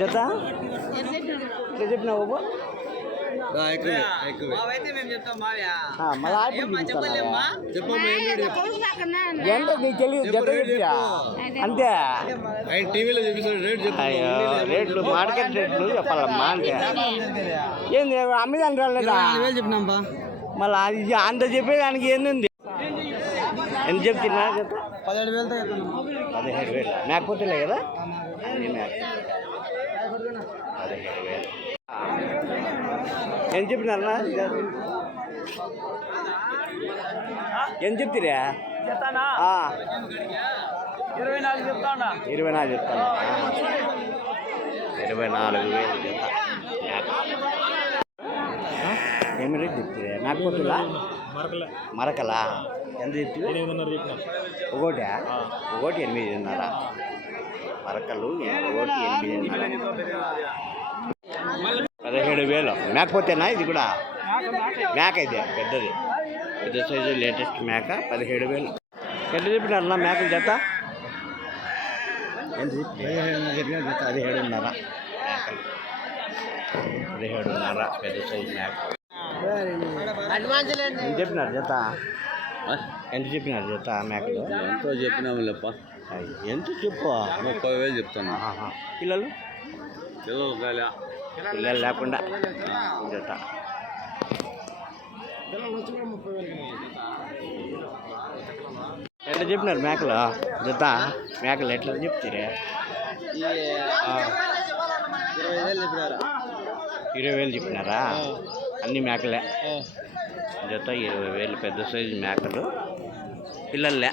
జత ఎట్లా చెప్పినావు బాబు? ఎంత నీకు తెలియదు జత చెప్పా అంతే. టీవీలో చూపిస్తాడు అయ్యో రేట్లు మార్కెట్ రేట్లు చెప్పాలమ్మా అంటే ఏంది అమ్మేదాన్ని రాలేదా చెప్పినాంపా. మళ్ళీ అది అంత చెప్పేదానికి ఏంది? ఎంత చెప్తున్నా జత? 17,000 17,000 మేకపోతేలే కదా. అది మేక 17,000. ఎంత చెప్పినారా? ఎంత చెప్తిరా? 24 చెప్తాడా? 24 చెప్తాను. 24,000 జత ఏమి రేట్ చెప్తిరా? మేకపోతులా మరకలా ఎంత చెప్తే? ఒకటి 8,500. మరకలు ఒకటి 8,500. 17,000 మేకపోతేనా? ఇది కూడా మేక, ఇది పెద్దది, పెద్ద సైజు లేటెస్ట్ మేక. 17,000. ఎంత చెప్పినారన్నా మేకల జత? ఎంత చెప్పిన జత? 17,500 మేకలు. 17,500 పెద్ద సైజు మేక. ఎంత చెప్పినారు జత? ఎంత చెప్పినారు జత మేకలు? ఎంతో చెప్పినాములేప్ప. ఎంత చెప్పు? 30,000 చెప్తాను. పిల్లలు పిల్లలు పిల్లలు లేకుండా జత. ఎట్లా చెప్పినారు మేకలు జత? మేకలు ఎట్లా చెప్తారే? 20,000 చెప్పినారా? అన్ని మేకలే జత 20,000. పెద్ద సైజు మేకలు. పిల్లలే